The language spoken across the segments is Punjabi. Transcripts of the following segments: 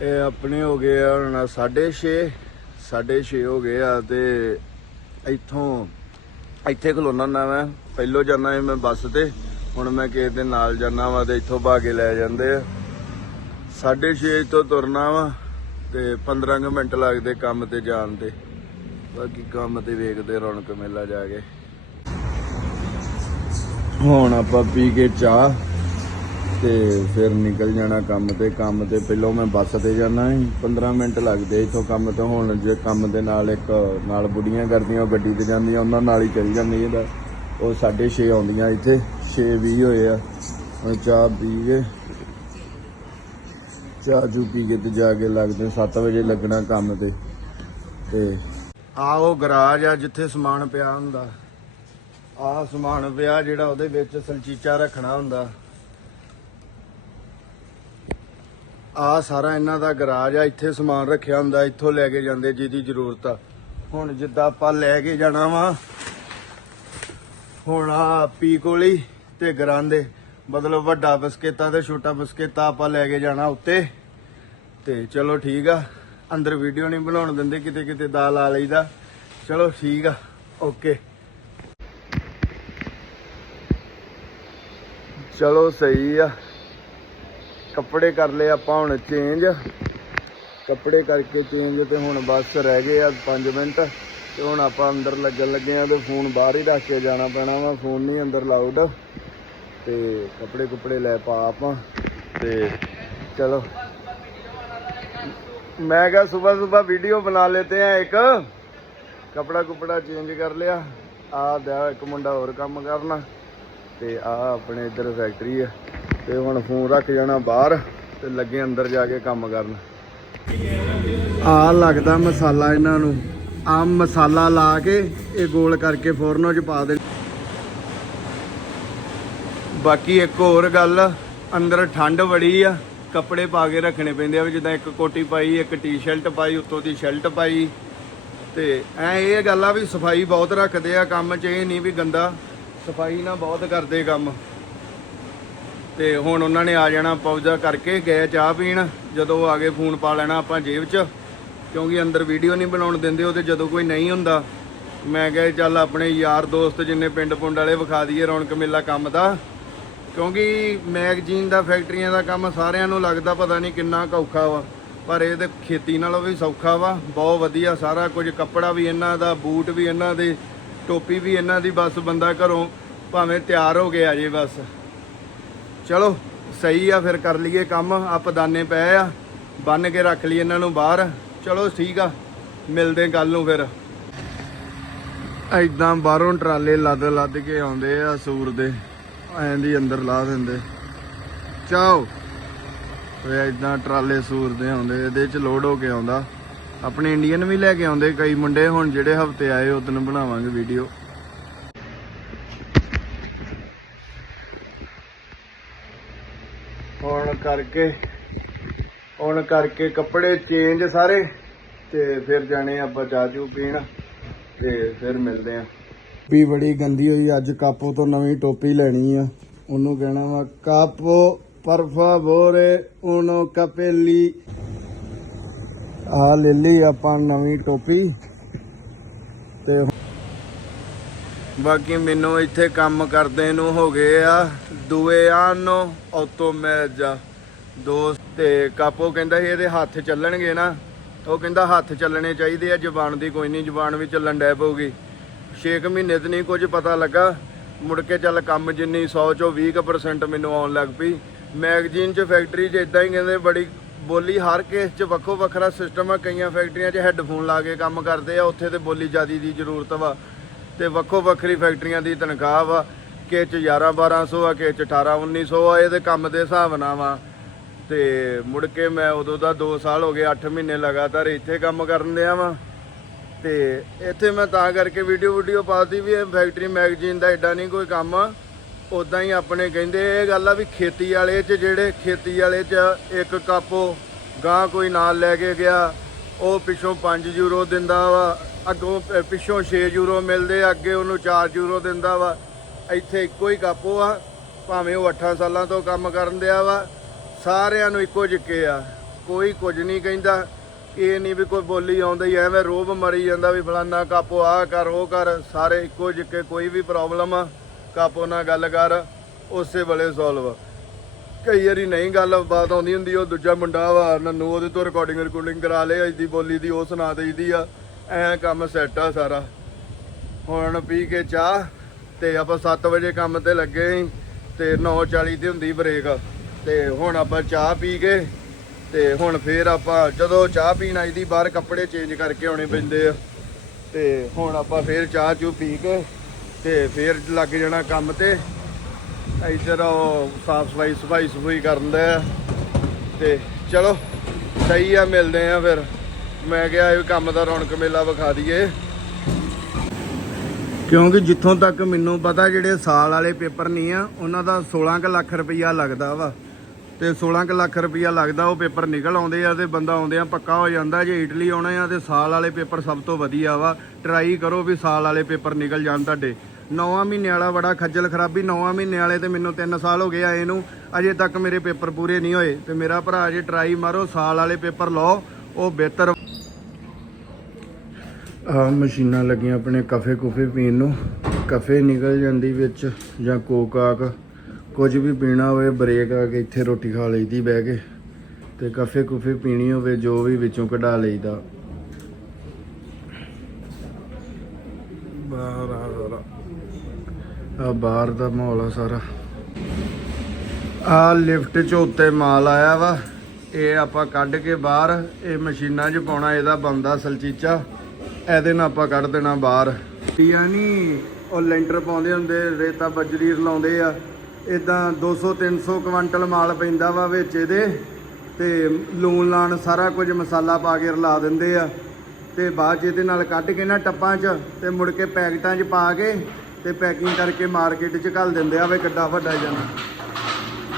ਇਹ ਆਪਣੇ ਹੋ ਗਏ ਆ ਹੁਣ 6:30 6:30 ਹੋ ਗਏ ਆ ਤੇ ਇੱਥੋਂ ਇੱਥੇ ਖਲੋਣਾ ਨਾ ਮੈਂ ਪਹਿਲੋਂ ਜਾਣਾ ਮੈਂ ਬੱਸ ਤੇ, ਹੁਣ ਮੈਂ ਕਿਸੇ ਦੇ ਨਾਲ ਜਾਣਾ ਵਾ ਤੇ ਇੱਥੋਂ ਭਾਗੇ ਲੈ ਜਾਂਦੇ ਆ। 6:30 ਤੋਂ ਤੁਰਨਾ ਵਾ ਤੇ 15 ਕੁ ਮਿੰਟ ਲੱਗਦੇ ਕੰਮ ਤੇ ਜਾਣ ਤੇ। ਬਾਕੀ ਕੰਮ ਤੇ ਵੇਖਦੇ ਰੌਣਕ ਮੇਲਾ ਜਾ ਕੇ। ਹੁਣ ਆਪਾਂ ਪੀ ਕੇ ਚਾਹ। ਤੇ ਫਿਰ ਨਿਕਲ ਜਾਣਾ ਕੰਮ ਤੇ ਕੰਮ ਤੇ ਪਹਿਲਾਂ ਮੈਂ ਬੱਸ ਤੇ ਜਾਣਾ ਸੀ। 15 ਮਿੰਟ ਲੱਗਦੇ ਇੱਥੋਂ ਕੰਮ ਤੋਂ, ਹੁਣ ਜੇ ਕੰਮ ਦੇ ਨਾਲ ਇੱਕ ਨਾਲ ਬੁੱਢੀਆਂ ਕਰਦੀਆਂ, ਉਹ ਗੱਡੀ ਤੇ ਜਾਂਦੀਆਂ, ਉਹਨਾਂ ਨਾਲ ਹੀ ਚਲੀ ਜਾਂਦੀ ਇਹਦਾ। ਉਹ 6:30 ਆਉਂਦੀਆਂ ਇੱਥੇ 6:20 ਹੋਏ ਆ। ਹੁਣ ਚਾਹ ਪੀ ਕੇ, ਚਾਹ ਚੂ ਪੀ ਕੇ ਤੇ ਜਾ ਕੇ ਲੱਗਦੇ 7 ਵਜੇ ਲੱਗਣਾ ਕੰਮ ਤੇ। ਤੇ ਆ ਉਹ ਗਰਾਜ ਆ ਜਿੱਥੇ ਸਮਾਨ ਪਿਆ ਹੁੰਦਾ। ਆ ਸਮਾਨ ਪਿਆ ਜਿਹੜਾ ਉਹਦੇ ਵਿੱਚ ਸਲਚੀਚਾ ਰੱਖਣਾ ਹੁੰਦਾ। ਆ ਸਾਰਾ ਇਹਨਾਂ ਦਾ ਗਰਾਜ ਆ, ਇੱਥੇ ਸਮਾਨ ਰੱਖਿਆ ਹੁੰਦਾ, ਇੱਥੋਂ ਲੈ ਕੇ ਜਾਂਦੇ ਜਿਹਦੀ ਜ਼ਰੂਰਤ ਆ। ਹੁਣ ਜਿੱਦਾਂ ਆਪਾਂ ਲੈ ਕੇ ਜਾਣਾ ਵਾ, ਹੁਣ ਆ ਪੀ ਕੋਲੀ ਤੇ ਗਰਾਂਦੇ, ਮਤਲਬ ਵੱਡਾ ਬਸਕੇਤਾ ਤੇ ਛੋਟਾ ਬਸਕੇਤਾ ਆਪਾਂ ਲੈ ਕੇ ਜਾਣਾ ਉੱਤੇ। ਤੇ ਚਲੋ ਠੀਕ ਆ, ਅੰਦਰ ਵੀਡੀਓ ਨਹੀਂ ਬਣਾਉਣ ਦਿੰਦੇ, ਕਿਤੇ ਕਿਤੇ ਦਾ ਲਾ ਲਈਦਾ। ਚਲੋ ਠੀਕ ਆ ਓਕੇ ਚਲੋ ਸਹੀ ਆ। ਕੱਪੜੇ ਕਰ ਲਏ ਆਪਾਂ ਹੁਣ ਚੇਂਜ ਕੱਪੜੇ ਕਰਕੇ ਚੇਂਜ ਤੇ ਹੁਣ ਬਸ ਰਹਿ ਗਏ ਆ 5 ਮਿੰਟ। ਤੇ ਹੁਣ ਆਪਾਂ ਅੰਦਰ ਲੱਗਣ ਲੱਗੇ ਆ ਤੇ ਫੋਨ ਬਾਹਰ ਹੀ ਰੱਖ ਕੇ ਜਾਣਾ ਪੈਣਾ ਵਾ, ਫੋਨ ਨਹੀਂ ਅੰਦਰ ਲਾਊਡ ਤੇ ਕੱਪੜੇ ਕੁਪੜੇ ਲੈ ਪਾ ਆਪਾਂ। ਤੇ ਚਲੋ। ਮੈਂ ਕਿਹਾ ਸਵੇਰ ਸਵੇਰ ਵੀਡੀਓ ਬਣਾ ਲੈਤੇ ਆ ਇੱਕ। ਕਪੜਾ ਕੁਪੜਾ ਚੇਂਜ ਕਰ ਲਿਆ। ਆ ਦਿਆ ਇੱਕ ਮੁੰਡਾ ਹੋਰ ਕੰਮ ਕਰਨਾ। ਤੇ ਆ ਆਪਣੇ ਇੱਧਰ ਫੈਕਟਰੀ ਆ। ਤੇ ਹੁਣ ਫੋਨ ਰੱਖ ਜਾਣਾ ਬਾਹਰ ਤੇ ਲੱਗੇ ਅੰਦਰ ਜਾ ਕੇ ਕੰਮ ਕਰਨ। ਆ ਲੱਗਦਾ ਮਸਾਲਾ ਇਹਨਾਂ ਨੂੰ। ਆ ਮਸਾਲਾ ਲਾ ਕੇ ਇਹ ਗੋਲ ਕਰਕੇ ਫੋਰਨੋ 'ਚ ਪਾ ਦੇ। ਬਾਕੀ ਇੱਕ ਹੋਰ ਗੱਲ, ਅੰਦਰ ਠੰਡ ਬੜੀ ਆ, ਕੱਪੜੇ ਪਾ ਕੇ ਰੱਖਣੇ ਪੈਂਦੇ ਆ ਵੀ ਜਿੱਦਾਂ ਇੱਕ ਕੋਟੀ ਪਾਈ, ਇੱਕ ਟੀ-ਸ਼ਰਟ ਪਾਈ, ਉੱਤੋਂ ਦੀ ਸ਼ਰਟ ਪਾਈ। ਤੇ ਐ ਇਹ ਗੱਲ ਆ ਵੀ ਸਫ਼ਾਈ ਬਹੁਤ ਰੱਖਦੇ ਆ, ਕੰਮ 'ਚ ਇਹ ਨਹੀਂ ਵੀ ਗੰਦਾ। ਸਫ਼ਾਈ ਨਾ ਬਹੁਤ ਕਰਦੇ ਕੰਮ। ਤੇ ਹੁਣ ਉਹਨਾਂ ਨੇ ਆ ਜਾਣਾ ਪੌਜਾ ਕਰਕੇ ਗਏ ਚਾਹ ਪੀਣ। ਜਦੋਂ ਆ ਗਏ ਫੋਨ ਪਾ ਲੈਣਾ ਆਪਾਂ ਜੇਬ 'ਚ, ਕਿਉਂਕਿ ਅੰਦਰ ਵੀਡੀਓ ਨਹੀਂ ਬਣਾਉਣ ਦਿੰਦੇ ਉਹਦੇ ਜਦੋਂ ਕੋਈ ਨਹੀਂ ਹੁੰਦਾ। ਮੈਂ ਕਿਹਾ ਚੱਲ ਆਪਣੇ ਯਾਰ ਦੋਸਤ ਜਿੰਨੇ ਪਿੰਡ ਪੁੰਡ ਵਾਲੇ ਵਿਖਾ ਦਈਏ ਰੌਣਕ ਮੇਲਾ ਕੰਮ ਦਾ। ਕਿਉਂਕਿ ਮੈਗਜ਼ੀਨ ਦਾ, ਫੈਕਟਰੀਆਂ ਦਾ ਕੰਮ ਸਾਰਿਆਂ ਨੂੰ ਲੱਗਦਾ ਪਤਾ ਨਹੀਂ ਕਿੰਨਾ ਕੁ ਔਖਾ ਵਾ। ਪਰ ਇਹ ਤੇ ਖੇਤੀ ਨਾਲੋਂ ਵੀ ਸੌਖਾ ਵਾ। ਬਹੁਤ ਵਧੀਆ ਸਾਰਾ ਕੁਝ, ਕੱਪੜਾ ਵੀ ਇਹਨਾਂ ਦਾ, ਬੂਟ ਵੀ ਇਹਨਾਂ ਦੇ, ਟੋਪੀ ਵੀ ਇਹਨਾਂ ਦੀ, ਬਸ ਬੰਦਾ ਘਰੋਂ ਭਾਵੇਂ ਤਿਆਰ ਹੋ ਗਿਆ ਜੇ ਬਸ। ਚਲੋ, ਸਹੀ ਆ, ਫਿਰ ਕਰ ਲਈਏ ਕੰਮ। ਆ ਪਦਾਨੇ ਪਏ ਆ, ਬੰਨ ਕੇ ਰੱਖ ਲਈ ਇਹਨਾਂ ਨੂੰ ਬਾਹਰ। ਚਲੋ, ਠੀਕ ਆ। ਮਿਲਦੇ ਕੱਲ ਨੂੰ ਫਿਰ। ਐਦਾਂ ਬਾਹਰੋਂ ਟਰਾਲੇ ਲੱਦ ਲੱਦ ਕੇ ਆਉਂਦੇ ਆ ਸੂਰ ਦੇ। ਐਂ ਦੀ ਅੰਦਰ ਲਾ ਦਿੰਦੇ। ਚਾਓ ਓਏ ਐਦਾਂ ਟਰਾਲੇ ਸੂਰ ਦੇ ਆਉਂਦੇ, ਇਹਦੇ ਚ ਲੋਡ ਹੋ ਕੇ ਆਉਂਦਾ। ਆਪਣੇ ਇੰਡੀਅਨ ਵੀ ਲੈ ਕੇ ਆਉਂਦੇ, ਕਈ ਮੁੰਡੇ ਹੁਣ ਜਿਹੜੇ ਹਫ਼ਤੇ ਆਏ ਉਦੋਂ ਬਣਾਵਾਂਗੇ ਵੀਡੀਓ ਕਰਕੇ, ਹੁਣ ਕਰਕੇ ਕੱਪੜੇ ਚੇਂਜ ਸਾਰੇ, ਤੇ ਫਿਰ ਜਾਣੇ ਆਪਾਂ ਚਾਚੂ ਪੀਣ, ਤੇ ਫਿਰ ਮਿਲਦੇ ਆ। ਵੀ ਬੜੀ ਗੰਦੀ ਹੋਈ, ਅੱਜ ਕਾਪੋ ਤੋਂ ਨਵੀਂ ਟੋਪੀ ਲੈਣੀ ਆ। ਉਹਨੂੰ ਕਹਿਣਾ ਵਾ, ਕਾਪੋ ਪਰ ਫਾਵੋਰੇ ਉਨੋ ਕਪੇਲੀ। ਆ ਲੈ ਲਈ ਆਪਾਂ ਨਵੀਂ ਟੋਪੀ। ਤੇ ਬਾਕੀ ਮੈਨੂੰ ਇੱਥੇ ਕੰਮ ਕਰਦੇ ਨੂੰ ਹੋ ਗਏ ਆ, ਦੂਏ ਆਨੋ ਆਟੋ ਮੈਜਾ ਦੋਸਤ ਤੇ ਕਾਪੋ ਕਹਿੰਦਾ ਸੀ ਇਹਦੇ ਹੱਥ ਚੱਲਣਗੇ ਨਾ। ਉਹ ਕਹਿੰਦਾ ਹੱਥ ਚੱਲਣੇ ਚਾਹੀਦੇ ਆ, ਜ਼ਬਾਨ ਦੀ ਕੋਈ ਨਹੀਂ, ਜ਼ਬਾਨ ਵੀ ਚੱਲਣ ਡੈ ਪਊਗੀ। 6 ਮਹੀਨੇ ਤੇ ਨਹੀਂ ਕੁਝ ਪਤਾ ਲੱਗਾ। ਮੁੜ ਕੇ ਚੱਲ ਕੰਮ ਜਿੰਨੀ 100 ਚੋਂ 20% ਮੈਨੂੰ ਆਉਣ ਲੱਗ ਪਈ। ਮੈਗਜ਼ੀਨ 'ਚ ਫੈਕਟਰੀ 'ਚ ਇਦਾਂ ਹੀ ਕਹਿੰਦੇ ਬੜੀ ਬੋਲੀ, ਹਰ ਕੇਸ 'ਚ ਵੱਖੋ ਵੱਖਰਾ ਸਿਸਟਮ ਆ, ਕਈਆਂ ਫੈਕਟਰੀਆਂ 'ਚ ਹੈੱਡਫੋਨ ਲਾ ਕੇ ਕੰਮ ਕਰਦੇ ਆ, ਉੱਥੇ ਤੇ ਬੋਲੀ ਜਿਆਦੀ ਦੀ ਜ਼ਰੂਰਤ ਵਾ। ਤੇ ਵੱਖੋ ਵੱਖਰੀ ਫੈਕਟਰੀਆਂ ਦੀ ਤਨਖਾਹ ਵਾ ਕਿ ਚ 11 1200 ਆ ਕਿ ਚ 18 1900 ਆ, ਇਹਦੇ ਕੰਮ ਦੇ ਹਿਸਾਬ ਨਾਲ ਵਾ। ਤੇ ਮੁੜ ਕੇ ਮੈਂ ਉਦੋਂ ਦਾ 2 ਸਾਲ ਹੋ ਗਏ 8 ਮਹੀਨੇ ਲਗਾਤਾਰ ਇੱਥੇ ਕੰਮ ਕਰਨ ਦਿਆ ਵਾਂ। ਤੇ ਇੱਥੇ ਮੈਂ ਤਾਂ ਕਰਕੇ ਵੀਡੀਓ ਵੀਡੀਓ ਪਾਤੀ ਵੀ ਇਹ ਫੈਕਟਰੀ ਮੈਗਜ਼ੀਨ ਦਾ ਐਡਾ ਨਹੀਂ ਕੋਈ ਕੰਮ। ਉਦਾਂ ਹੀ ਆਪਣੇ ਕਹਿੰਦੇ ਇਹ ਗੱਲ ਆ ਵੀ ਖੇਤੀ ਵਾਲੇ 'ਚ ਜਿਹੜੇ ਖੇਤੀ ਵਾਲੇ 'ਚ ਇੱਕ ਕਾਪੋ ਗਾਂ ਕੋਈ ਨਾਲ ਲੈ ਕੇ ਗਿਆ, ਉਹ ਪਿੱਛੋਂ 5 ਯੂਰੋ ਦਿੰਦਾ ਵਾ, ਅੱਗੋਂ ਪਿੱਛੋਂ 6 ਯੂਰੋ ਮਿਲਦੇ, ਅੱਗੇ ਉਹਨੂੰ 4 ਯੂਰੋ ਦਿੰਦਾ ਵਾ। ਇੱਥੇ ਇੱਕੋ ਹੀ ਕਾਪੋ ਆ, ਭਾਵੇਂ ਉਹ 8 ਸਾਲਾਂ ਤੋਂ ਕੰਮ ਕਰਨ ਦਿਆ ਵਾ। ਸਾਰਿਆਂ ਨੂੰ ਇੱਕੋ ਜਿੱਕੇ ਆ ਕੋਈ ਕੁਝ ਨਹੀਂ ਕਹਿੰਦਾ, ਇਹ ਨਹੀਂ ਵੀ ਕੋਈ ਬੋਲੀ ਆਉਂਦਾ ਹੀ ਐਵੇਂ ਰੋਬ ਮਰੀ ਜਾਂਦਾ ਵੀ ਫਲਾਨਾ ਕਾਪੋ ਆ ਕਰ, ਉਹ ਕਰ, ਸਾਰੇ ਇੱਕੋ ਜਿੱਕੇ ਕੋਈ ਵੀ ਪ੍ਰੋਬਲਮ ਆ, ਕਾਪੋ ਨਾਲ ਗੱਲ ਕਰ, ਉਸੇ ਵੇਲੇ ਸੋਲਵ ਕਈ ਵਾਰੀ ਨਹੀਂ ਗੱਲ ਬਾਤ ਆਉਂਦੀ ਹੁੰਦੀ, ਉਹ ਦੂਜਾ ਮੁੰਡਾ ਵਾ, ਨੰਨੂ, ਉਹਦੇ ਤੋਂ ਰਿਕਾਰਡਿੰਗ ਰਿਕਾਰਡਿੰਗ ਕਰਾ ਲੇ ਅੱਜ ਦੀ ਬੋਲੀ ਦੀ, ਉਹ ਸੁਣਾ ਦੇਈਦੀ ਆ, ਐ ਕੰਮ ਸੈੱਟ ਆ ਸਾਰਾ। ਹੁਣ ਪੀ ਕੇ ਚਾਹ, ਤੇ ਆਪਾਂ 7 ਵਜੇ ਕੰਮ ਤੇ ਲੱਗੇ ਸੀ, ਤੇ 9:40 ਤੇ ਹੁੰਦੀ ਬ੍ਰੇਕ ਤੇ ਹੁਣ ਆਪਾਂ ਚਾਹ ਪੀ ਕੇ ਤੇ ਹੁਣ ਫੇਰ ਆਪਾਂ ਜਦੋਂ ਚਾਹ ਪੀਣ ਆਈ ਦੀ, ਬਾਹਰ ਕੱਪੜੇ ਚੇਂਜ ਕਰਕੇ ਆਉਣੇ ਪੈਂਦੇ ਆ। ਤੇ ਹੁਣ ਆਪਾਂ ਫੇਰ ਚਾਹ ਚੂ ਪੀ ਕੇ ਤੇ ਫੇਰ ਲੱਗ ਜਾਣਾ ਕੰਮ ਤੇ। ਇੱਧਰ ਉਹ ਸਾਫ਼ ਸਫ਼ਾਈ ਸਫ਼ਾਈ ਸਫੂਈ ਕਰਨ ਦਾ ਆ। ਤੇ ਚਲੋ, ਸਹੀ ਆ, ਮਿਲਦੇ ਆ ਫਿਰ। ਮੈਂ ਕਿਹਾ ਇਹ ਕੰਮ ਦਾ ਰੌਣਕ ਮੇਲਾ ਵਿਖਾ ਦਈਏ। ਕਿਉਂਕਿ ਜਿੱਥੋਂ ਤੱਕ ਮੈਨੂੰ ਪਤਾ, ਜਿਹੜੇ ਸਾਲ ਵਾਲੇ ਪੇਪਰ ਨਹੀਂ ਆ, ਉਹਨਾਂ ਦਾ 16 ਕੁ ਲੱਖ ਰੁਪਈਆ ਲੱਗਦਾ ਵਾ। ਤੇ 16 ਕੁ ਲੱਖ ਰੁਪਈਆ ਲੱਗਦਾ, ਉਹ ਪੇਪਰ ਨਿਕਲ ਆਉਂਦੇ ਆ ਤੇ ਬੰਦਾ ਆਉਂਦੇ ਆ, ਪੱਕਾ ਹੋ ਜਾਂਦਾ ਜੇ ਇਟਲੀ ਆਉਣਾ ਆ ਤੇ ਸਾਲ ਵਾਲੇ ਪੇਪਰ ਸਭ ਤੋਂ ਵਧੀਆ ਵਾ। ਟਰਾਈ ਕਰੋ ਵੀ ਸਾਲ ਵਾਲੇ ਪੇਪਰ ਨਿਕਲ ਜਾਣ ਤੁਹਾਡੇ। ਨੌਵਾਂ ਮਹੀਨੇ ਵਾਲਾ ਬੜਾ ਖੱਜਲ ਖਰਾਬੀ, ਨੌਵਾਂ ਮਹੀਨੇ ਵਾਲੇ ਤੇ ਮੈਨੂੰ 3 ਸਾਲ ਹੋ ਗਏ ਆਏ ਨੂੰ। ਅਜੇ ਤੱਕ ਮੇਰੇ ਪੇਪਰ ਪੂਰੇ ਨਹੀਂ ਹੋਏ। ਤੇ ਮੇਰਾ ਭਰਾ ਜੇ ਟਰਾਈ ਮਾਰੋ, ਸਾਲ ਵਾਲੇ ਪੇਪਰ ਲਓ, ਉਹ ਬਿਹਤਰ ਆ। ਮਸ਼ੀਨਾਂ ਲੱਗੀਆਂ ਆਪਣੇ ਕਫੇ ਕੁਫੇ ਪੀਣ ਨੂੰ। ਕਫੇ ਨਿਕਲ ਜਾਂਦੀ ਵਿੱਚ ਜਾਂ ਕੋਕ ਕੁਝ ਵੀ ਪੀਣਾ ਹੋਵੇ ਬ੍ਰੇਕ ਆ ਕੇ ਇੱਥੇ ਰੋਟੀ ਖਾ ਲਈਦੀ ਬਹਿ ਕੇ ਤੇ ਕਫੇ ਕੁਫੇ ਪੀਣੀ ਹੋਵੇ ਜੋ ਵੀ ਵਿੱਚੋਂ ਕਢਾ ਲਈਦਾ। ਬਾਹਰ ਆ ਸਾਰਾ। ਆ ਬਾਹਰ ਦਾ ਮਾਹੌਲ ਆ ਸਾਰਾ। ਆ ਲਿਫਟ 'ਚ ਉੱਤੇ ਮਾਲ ਆਇਆ ਵਾ ਇਹ ਆਪਾਂ ਕੱਢ ਕੇ ਬਾਹਰ ਇਹ ਮਸ਼ੀਨਾਂ 'ਚ ਪਾਉਣਾ ਇਹਦਾ ਬੰਦਾ ਸਲਚੀਚਾ ਇਹਦੇ ਨਾਲ ਆਪਾਂ ਕੱਢ ਦੇਣਾ ਬਾਹਰ। ਯਾਨੀ ਉਹ ਲੈਂਟਰ ਪਾਉਂਦੇ ਹੁੰਦੇ ਰੇਤਾ ਬਜਰੀ ਰਲਾਉਂਦੇ ਆ। ਇਦਾਂ 200 300 ਕੁਇੰਟਲ ਮਾਲ ਪੈਂਦਾ ਵਾ ਵਿੱਚ ਇਹਦੇ, ਤੇ ਲੂਣ ਲਾਣ ਸਾਰਾ ਕੁਝ ਮਸਾਲਾ ਪਾ ਕੇ ਰਲਾ ਦਿੰਦੇ ਆ। ਤੇ ਬਾਅਦ 'ਚ ਇਹਦੇ ਨਾਲ ਕੱਢ ਕੇ ਨਾ ਟੱਪਾਂ 'ਚ ਤੇ ਮੁੜ ਕੇ ਪੈਕਟਾਂ 'ਚ ਪਾ ਕੇ ਤੇ ਪੈਕਿੰਗ ਕਰਕੇ ਮਾਰਕੀਟ 'ਚ ਘੱਲ ਦਿੰਦੇ ਆ ਵੇ ਕਿੱਡਾ ਵੱਡਾ ਜਾਣਾ।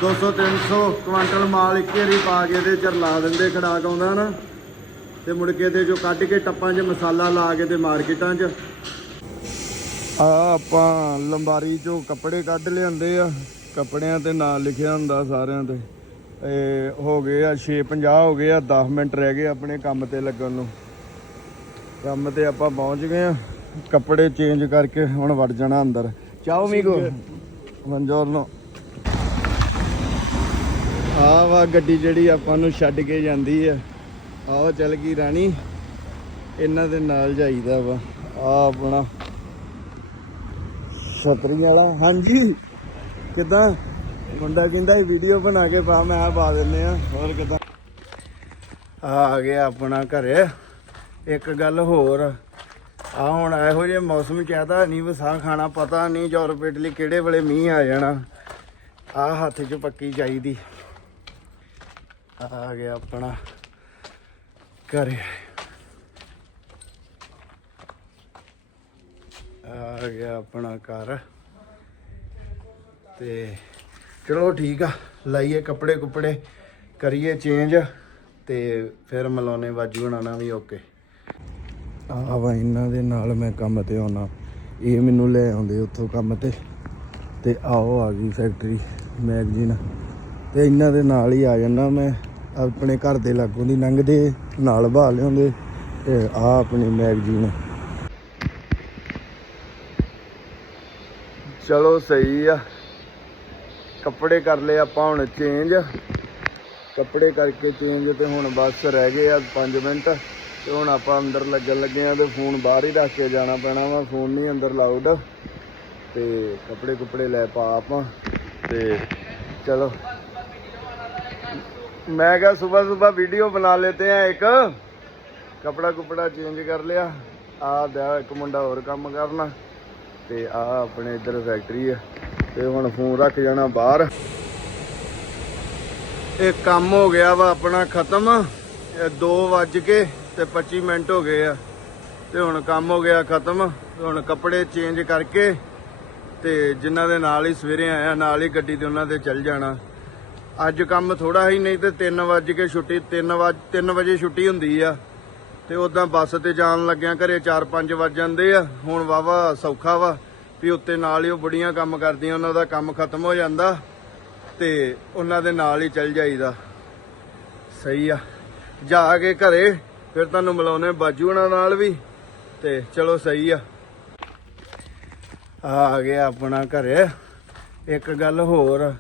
200 300 ਕੁਇੰਟਲ ਮਾਲ ਇੱਕ ਵਾਰੀ ਪਾ ਕੇ ਇਹਦੇ 'ਚ ਰਲਾ ਦਿੰਦੇ ਖੜਾਕ ਆਉਂਦਾ ਨਾ। ਤੇ ਮੁੜ ਕੇ ਇਹਦੇ 'ਚੋਂ ਕੱਢ ਕੇ ਟੱਪਾਂ 'ਚ ਮਸਾਲਾ ਲਾ ਕੇ ਤੇ ਮਾਰਕੀਟਾਂ 'ਚ। ਆ ਆਪਾਂ ਲੰਬਾਰੀ 'ਚੋਂ ਕੱਪੜੇ ਕੱਢ ਲਿਆਂਦੇ ਆ। ਕੱਪੜਿਆਂ ਤੇ ਨਾਂ ਲਿਖਿਆ ਹੁੰਦਾ ਸਾਰਿਆਂ ਤੇ। ਇਹ ਹੋ ਗਏ ਆ 6:50 ਹੋ ਗਏ ਆ 10 ਮਿੰਟ ਰਹਿ ਗਏ ਆਪਣੇ ਕੰਮ ਤੇ ਲੱਗਣ ਨੂੰ। ਕੰਮ ਤੇ ਆਪਾਂ ਪਹੁੰਚ ਗਏ ਆ। ਕੱਪੜੇ ਚੇਂਜ ਕਰਕੇ ਹੁਣ ਵੜ ਜਾਣਾ ਅੰਦਰ। ਚਾਓ ਮੀਗੋ ਮੰਜੋਰਨੋ ਆ ਵਾ ਗੱਡੀ ਜਿਹੜੀ ਆਪਾਂ ਨੂੰ ਛੱਡ ਕੇ ਜਾਂਦੀ ਆ। ਆਓ ਚੱਲ ਗਈ ਰਾਣੀ। ਇਹਨਾਂ ਦੇ ਨਾਲ ਜਾਈਦਾ ਵਾ। ਆ ਆਪਣਾ ਛਤਰੀ ਵਾਲਾ। ਹਾਂਜੀ। ਕਿਦਾਂ? ਮੁੰਡਾ ਕਹਿੰਦਾ ਇਹ ਵੀਡੀਓ ਬਣਾ ਕੇ ਪਾ, ਮੈਂ ਆ ਪਾ ਦਿੰਨੇ ਆ ਹੋਰ ਕਿਦਾਂ? ਆ ਗਿਆ ਆਪਣਾ ਘਰੇ। ਇੱਕ ਗੱਲ ਹੋਰ, ਆ ਹੁਣ ਇਹੋ ਜਿਹੇ ਮੌਸਮ ਚਾਹਦਾ ਆਦਾ ਨਹੀਂ ਵਸਾ ਖਾਣਾ, ਪਤਾ ਨਹੀਂ ਯੂਰਪ ਇਟਲੀ ਕਿਹੜੇ ਵੇਲੇ ਮੀਂਹ ਆ ਜਾਣਾ। ਆ ਹੱਥ 'ਚ ਪੱਕੀ ਚਾਹੀਦੀ। ਆ ਗਿਆ ਆਪਣਾ ਘਰੇ। ਆ ਗਿਆ ਆਪਣਾ ਘਰ। ਤੇ ਚਲੋ ਠੀਕ ਆ, ਲਾਈਏ ਕੱਪੜੇ ਕੁਪੜੇ, ਕਰੀਏ ਚੇਂਜ ਤੇ ਫਿਰ ਮਲਾਉਨੇ ਵਾਜੂ ਬਣਾਣਾ ਵੀ ਓਕੇ ਆ ਵਾ, ਇਹਨਾਂ ਦੇ ਨਾਲ ਮੈਂ ਕੰਮ ਤੇ ਆਉਣਾ। ਇਹ ਮੈਨੂੰ ਲੈ ਆਉਂਦੇ ਉੱਥੋਂ ਕੰਮ ਤੇ। ਤੇ ਆਓ, ਆ ਗਈ ਫੈਕਟਰੀ ਮੈਗਜ਼ੀਨ ਤੇ ਇਹਨਾਂ ਦੇ ਨਾਲ ਹੀ ਆ ਜਾਂਦਾ ਮੈਂ। ਆਪਣੇ ਘਰ ਦੇ ਲਾਗੋਂ ਦੀ ਲੰਘਦੇ, ਨਾਲ ਬਹਾ ਲਿਆਉਂਦੇ। ਤੇ ਆ ਆਪਣੀ ਮੈਗਜ਼ੀਨ ਚਲੋ, ਸਹੀ ਆ। ਕੱਪੜੇ ਕਰ ਲਏ ਆਪਾਂ ਹੁਣ ਚੇਂਜ ਕੱਪੜੇ ਕਰਕੇ ਚੇਂਜ ਤੇ ਹੁਣ ਬਸ ਰਹਿ ਗਏ ਆ 5 ਮਿੰਟ। ਤੇ ਹੁਣ ਆਪਾਂ ਅੰਦਰ ਲੱਗਣ ਲੱਗੇ ਆ ਤੇ ਫੋਨ ਬਾਹਰ ਹੀ ਰੱਖ ਕੇ ਜਾਣਾ ਪੈਣਾ ਵਾ, ਫੋਨ ਨਹੀਂ ਅੰਦਰ ਲਾਊਡ ਤੇ ਕੱਪੜੇ ਕੁਪੜੇ ਲੈ ਪਾ ਆਪਾਂ। ਤੇ ਚਲੋ। ਮੈਂ ਕਿਹਾ ਸਵੇਰ ਸਵੇਰ ਵੀਡੀਓ ਬਣਾ ਲੈਤੇ ਆ ਇੱਕ। ਕਪੜਾ ਕੁਪੜਾ ਚੇਂਜ ਕਰ ਲਿਆ। ਆ ਦਾ ਇੱਕ ਮੁੰਡਾ ਹੋਰ ਕੰਮ ਕਰਨਾ। ਤੇ ਆ ਆਪਣੇ ਇੱਧਰ ਫੈਕਟਰੀ ਆ। ਤੇ ਹੁਣ ਫੋਨ ਰੱਖ ਜਾਣਾ ਬਾਹਰ। ਇਹ ਕੰਮ ਹੋ ਗਿਆ ਵਾ, ਆਪਣਾ ਖਤਮ। ਇਹ 2 ਵੱਜ ਕੇ ਤੇ 25 ਮਿੰਟ ਹੋ ਗਏ ਆ। ਤੇ ਹੁਣ ਕੰਮ ਹੋ ਗਿਆ ਖਤਮ। ਹੁਣ ਕੱਪੜੇ ਚੇਂਜ ਕਰਕੇ ਤੇ ਜਿਨ੍ਹਾਂ ਦੇ ਨਾਲ ਹੀ ਸਵੇਰੇ ਆਇਆ ਨਾਲ ਹੀ ਗੱਡੀ ਤੇ ਉਹਨਾਂ ਦੇ ਚੱਲ ਜਾਣਾ। ਅੱਜ ਕੰਮ ਥੋੜਾ ਹੀ, ਨਹੀਂ ਤੇ 3 ਵਜ ਕੇ ਛੁੱਟੀ 3 ਵਜ 3 ਵਜੇ ਛੁੱਟੀ ਹੁੰਦੀ ਆ। ਤੇ ਉਦਾਂ ਬੱਸ ਤੇ ਜਾਣ ਲੱਗਿਆਂ ਘਰੇ 4-5 ਵੱਜ ਜਾਂਦੇ ਆ। ਹੁਣ ਵਾਵਾ ਸੌਖਾ ਵਾ। ਵੀ ਉੱਤੇ ਨਾਲ ਹੀ ਉਹ ਬੁੜੀਆਂ ਕੰਮ ਕਰਦੀਆਂ, ਉਹਨਾਂ ਦਾ ਕੰਮ ਖਤਮ ਹੋ ਜਾਂਦਾ ਤੇ ਉਹਨਾਂ ਦੇ ਨਾਲ ਹੀ ਚੱਲ ਜਾਈਦਾ। ਸਹੀ ਆ। ਜਾ ਕੇ ਘਰੇ, ਫਿਰ ਤੁਹਾਨੂੰ ਮਿਲਾਉਨੇ ਬਾਜੂ ਉਹਨਾਂ ਨਾਲ ਵੀ, ਤੇ ਚਲੋ ਸਹੀ ਆ। ਆ ਗਿਆ ਆਪਣਾ ਘਰੇ। ਇੱਕ ਗੱਲ ਹੋਰ,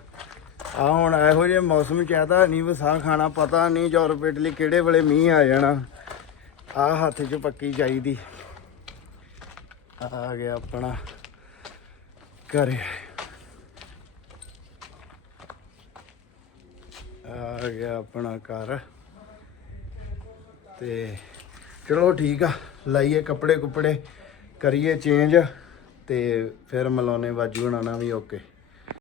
ਆ ਹੁਣ ਇਹੋ ਜਿਹੇ ਮੌਸਮ ਚ ਆਦਾ ਨਹੀਂ ਵਸਾ ਖਾਣਾ, ਪਤਾ ਨਹੀਂ ਯੂਰਪ ਇਟਲੀ ਕਿਹੜੇ ਵੇਲੇ ਮੀਂਹ ਆ ਜਾਣਾ। ਆ ਹੱਥ 'ਚ ਪੱਕੀ ਚਾਹੀਦੀ। ਆ ਗਿਆ ਆਪਣਾ। ਘਰੇ। ਆ ਗਿਆ ਆਪਣਾ ਘਰ। ਤੇ ਚਲੋ ਠੀਕ ਆ, ਲਾਈਏ ਕੱਪੜੇ ਕੁਪੜੇ ਕਰੀਏ ਚੇਂਜ ਤੇ ਫਿਰ ਮਿਲਾਉਣੇ, ਬਾਜੂ ਹਣਾ ਵੀ ਓਕੇ।